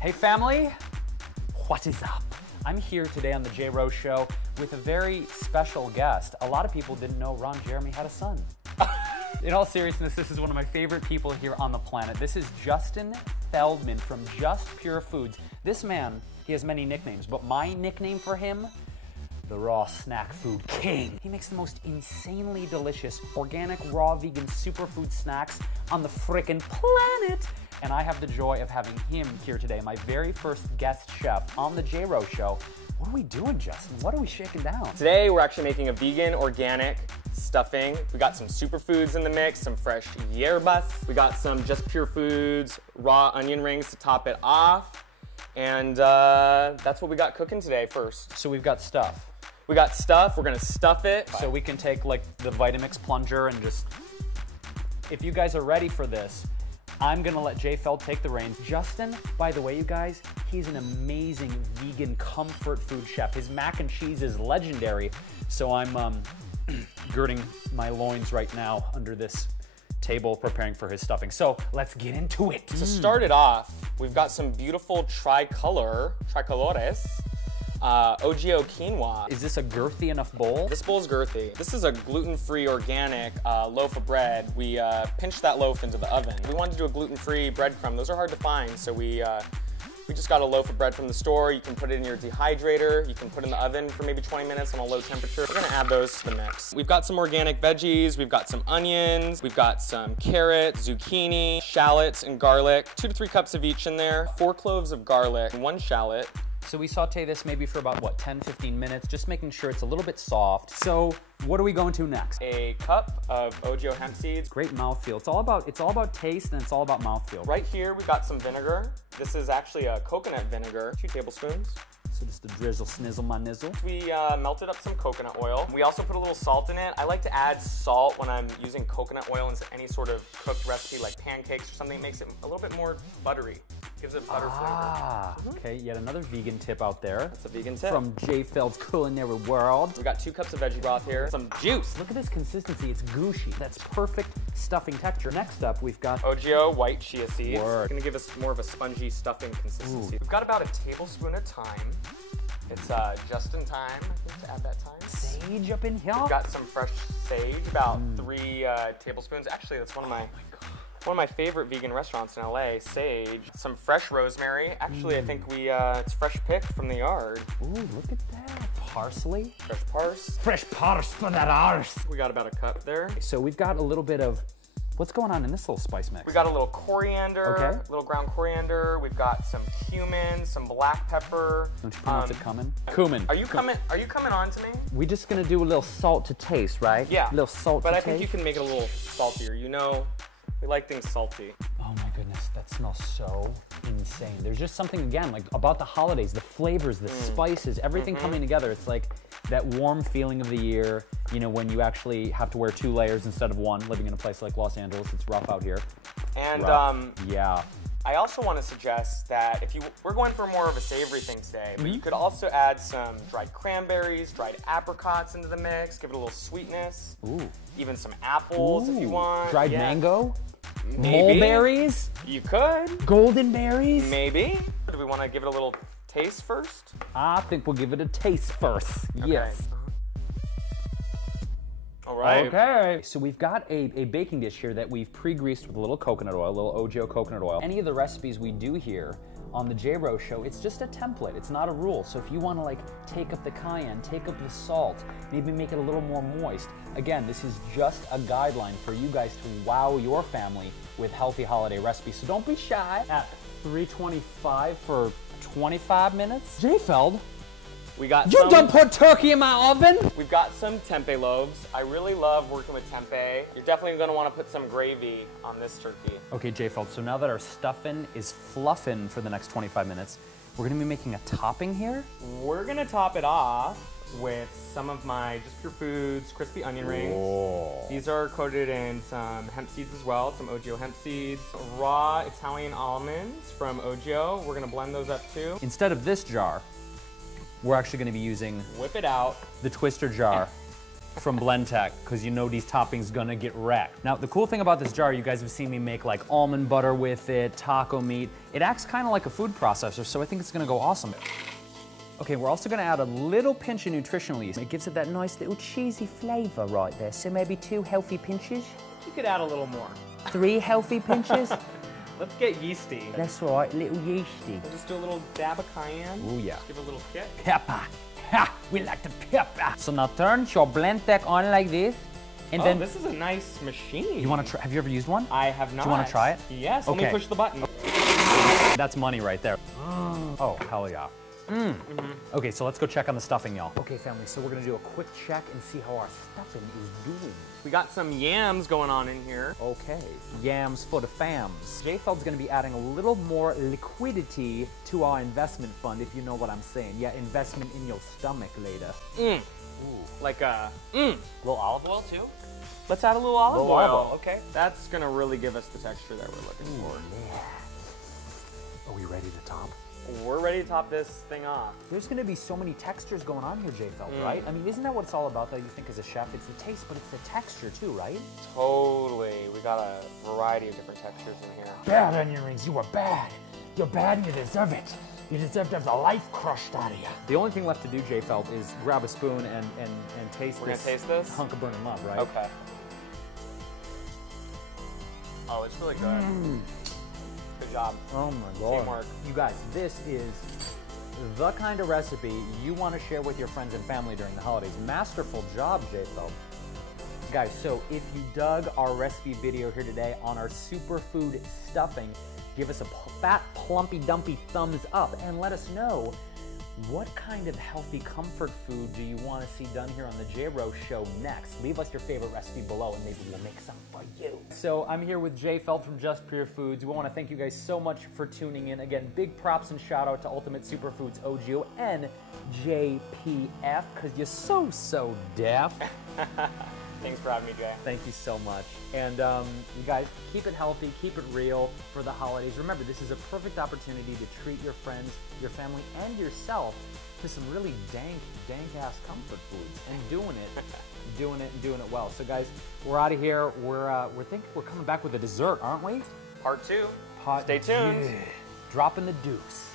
Hey family, what is up? I'm here today on the J-Wro show with a very special guest. A lot of people didn't know Ron Jeremy had a son. In all seriousness, this is one of my favorite people here on the planet. This is Justin Feldman from Just Pure Foods. This man, he has many nicknames, but my nickname for him, the Raw Snack Food King. He makes the most insanely delicious organic, raw, vegan superfood snacks on the frickin' planet. And I have the joy of having him here today, my very first guest chef on the J-Wro show. What are we doing, Justin? What are we shaking down? Today, we're actually making a vegan, organic stuffing. We got some superfoods in the mix, some fresh yerbas. We got some Just Pure Foods raw onion rings to top it off. And that's what we got cooking today first. So we've got stuff. We got stuff, we're gonna stuff it. So we can take like the Vitamix plunger and just, if you guys are ready for this, I'm gonna let J Feld take the reins. Justin, by the way, you guys, he's an amazing vegan comfort food chef. His mac and cheese is legendary. So I'm girding my loins right now under this table preparing for his stuffing. So let's get into it. To start it off, we've got some beautiful tricolores, OGO quinoa. Is this a girthy enough bowl? This bowl's girthy. This is a gluten-free organic loaf of bread. We pinched that loaf into the oven. We wanted to do a gluten-free breadcrumb. Those are hard to find, so we just got a loaf of bread from the store. You can put it in your dehydrator. You can put it in the oven for maybe 20 minutes on a low temperature. We're gonna add those to the mix. We've got some organic veggies. We've got some onions. We've got some carrots, zucchini, shallots, and garlic. 2 to 3 cups of each in there. 4 cloves of garlic, 1 shallot. So we saute this maybe for about, what, 10, 15 minutes, just making sure it's a little bit soft. So what are we going to next? A cup of OGO hemp seeds. Great mouthfeel. It's all about taste and it's all about mouthfeel. Right here, we got some vinegar. This is actually a coconut vinegar, 2 tablespoons. So just a drizzle, snizzle, my nizzle. We melted up some coconut oil. We also put a little salt in it. I like to add salt when I'm using coconut oil in any sort of cooked recipe like pancakes or something. It makes it a little bit more buttery. Gives it butter flavor. Okay, yet another vegan tip out there. That's a vegan tip. From J Feld's culinary world. We got 2 cups of veggie broth here. Some juice. Look at this consistency, it's gushy. That's perfect stuffing texture. Next up, we've got OGO white chia seeds. Word. It's gonna give us more of a spongy stuffing consistency. We've got about a tablespoon of thyme. It's just in time, I think, to add that thyme. Sage up in here. We've got some fresh sage, about 3 tablespoons. Actually, that's one of my favorite vegan restaurants in LA, Sage. Some fresh rosemary. Actually, I think it's fresh picked from the yard. Ooh, look at that. Parsley. Fresh parse. Fresh parse for that arse. We got about a cup there. So we've got a little bit of, what's going on in this little spice mix? We got a little coriander, okay. Little ground coriander. We've got some cumin, some black pepper. Don't you pronounce it cumin? Cumin. Are you coming on to me? We're just gonna do a little salt to taste, right? Yeah. A little salt to taste. But I think you can make it a little saltier. You know, we like things salty. Oh my goodness, that smells so insane. There's just something, again, like about the holidays, the flavors, the spices, everything coming together. It's like that warm feeling of the year, you know, when you actually have to wear 2 layers instead of 1, living in a place like Los Angeles. It's rough out here. And yeah. I also want to suggest that we're going for more of a savory thing today, but you could also add some dried cranberries, dried apricots into the mix, give it a little sweetness. Ooh. Even some apples if you want. Dried mango? Maybe. Mulberries? You could. Golden berries? Maybe. Do we want to give it a little taste first? I think we'll give it a taste first. Okay. Yes. All right. Okay. So we've got a baking dish here that we've pre-greased with a little coconut oil, a little OGO coconut oil. Any of the recipes we do here on the J-Wro show, it's just a template. It's not a rule. So if you want to like take up the cayenne, take up the salt, maybe make it a little more moist. Again, this is just a guideline for you guys to wow your family with healthy holiday recipes. So don't be shy. At 325 for 25 minutes. J Feld, We got you done put turkey in my oven? We've got some tempeh loaves. I really love working with tempeh. You're definitely gonna wanna put some gravy on this turkey. Okay, J Feld, so now that our stuffing is fluffing for the next 25 minutes, we're gonna be making a topping here? We're gonna top it off with some of my Just Pure Foods crispy onion rings. Oh. These are coated in some hemp seeds as well, some OGO hemp seeds. Raw Italian almonds from OGO. We're gonna blend those up too. Instead of this jar, we're actually gonna be using Whip it out. the twister jar. from Blendtec, because you know these toppings gonna get wrecked. Now, the cool thing about this jar, you guys have seen me make like almond butter with it, taco meat. It acts kind of like a food processor, so I think it's gonna go awesome. Okay, we're also gonna add a little pinch of nutritional yeast. It gives it that nice little cheesy flavor right there. So maybe 2 healthy pinches? You could add a little more. 3 healthy pinches? Let's get yeasty. That's right, little yeasty. We'll just do a little dab of cayenne. Oh yeah. Just give it a little kick. Pepper. Ha! We like the pepper. So now turn your Blendtec on like this, and then this is a nice machine. you want to try? Have you ever used one? I have not. Do you want to try it? Yes. Okay. Let me push the button. That's money right there. Oh hell yeah. Okay, so let's go check on the stuffing, y'all. Okay, family. So we're gonna do a quick check and see how our stuffing is doing. We got some yams going on in here. Okay, yams for the fams. J-Feld's gonna be adding a little more liquidity to our investment fund, if you know what I'm saying. Yeah, investment in your stomach later. Ooh. Like a Little olive oil too? Let's add a little olive Little oil. olive oil, okay. That's gonna really give us the texture that we're looking for. Are we ready to top? We're ready to top this thing off. There's gonna be so many textures going on here, J-Feld, right? I mean, isn't that what it's all about, though, you think as a chef? It's the taste, but it's the texture too, right? Totally. We got a variety of different textures in here. Bad onion rings, you are bad. You're bad and you deserve it. You deserve to have the life crushed out of you. The only thing left to do, J-Feld, is grab a spoon and taste We're this. gonna taste this? Hunk of burning love, right? Okay. Oh, it's really good. Good job. Oh my God. Teamwork. You guys, this is the kind of recipe you want to share with your friends and family during the holidays. Masterful job, J-Feld. Guys, so if you dug our recipe video here today on our superfood stuffing, give us a fat, plumpy, dumpy thumbs up and let us know what kind of healthy comfort food do you want to see done here on the J-Wro Show next. Leave us your favorite recipe below and maybe we'll make some for you. So I'm here with J-Feld from Just Pure Foods. We want to thank you guys so much for tuning in. Again, big props and shout out to Ultimate Superfoods OGO and JPF, because you're so deaf. Thanks for having me, Jay. Thank you so much. And you guys, keep it healthy, keep it real for the holidays. Remember, this is a perfect opportunity to treat your friends, your family, and yourself to some really dank-ass comfort foods. And doing it well. So guys, we're out of here. We're thinking we're coming back with a dessert, aren't we? Part 2. Hot Stay tuned. Dropping the deuce.